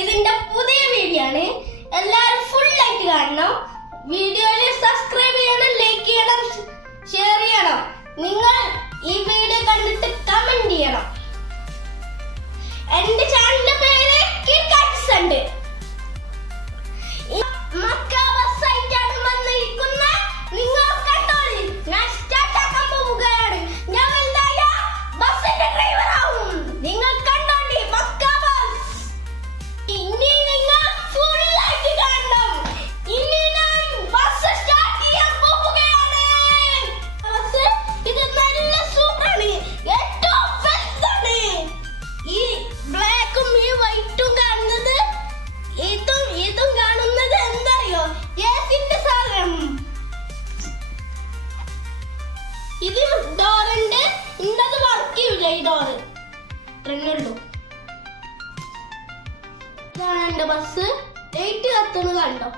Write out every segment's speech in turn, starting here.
ഇതിന്റെ പുതിയ വീഡിയോ ആണ്. എല്ലാവരും ഫുൾ ആയിട്ട് കാണണം. വീഡിയോയിൽ സബ്സ്ക്രൈബ് ചെയ്യണം, ലൈക്ക് ചെയ്യണം, ഷെയർ ചെയ്യണം. നിങ്ങൾ ഈ വീഡിയോ കണ്ടിട്ട് കമന്റ് ചെയ്യണം. എന്റെ ചാനലിന്റെ പേര് കിഡ്കാറ്റ്സ് ഉണ്ട്. മക്ക ബസ്സായിട്ടാണ് വന്നിരിക്കുന്നത്. നിങ്ങൾ കണ്ടോളി. ഞാൻ സ്റ്റാർട്ട് ആക്കാൻ പോവുകയാണ്. ഞാൻ വലുതായ ബസ്സിന്റെ ഡ്രൈവർ ആവും. നിങ്ങൾ കണ്ടോളി. Mecca bus. ഇനി നിങ്ങൾ ഫുൾ ആയിട്ട് കാണണം. ഇനി ഞാൻ ബസ് സ്റ്റാർട്ട് ചെയ്യാൻ പോവുകയാണ്. ബസ് ഇത് നല്ല സൂപ്പറാണ്. ഏറ്റവും വലുതാണ്. ഈ ബ്ലാക്കും ഈ വൈറ്റും കാണുന്നത് ഇതും കാണുന്നത് എന്തറിയോ? ഏസിന്റെ സാധനം. ഇത് ഡോറുണ്ട്. ഇന്നത് വർക്ക് ചെയ്യൂല. ഈ ഡോറ് ഉള്ളൂ. ഇതാണ് എന്റെ ബസ്. ലൈറ്റ് കത്തുന്നത് കണ്ടോ?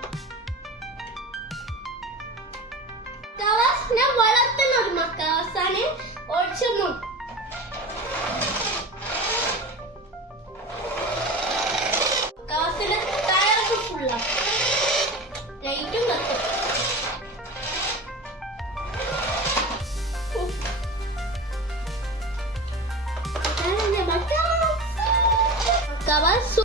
ഞാൻ വളർത്തുന്ന ഒരു മക്കാവാസാണ്. ഓടിച്ചൊന്നും മക്കാവാസിന്റെ ടയറൊക്കെ ഫുള്ളാ. ലൈറ്റും കത്തും. മക്കാവാസ്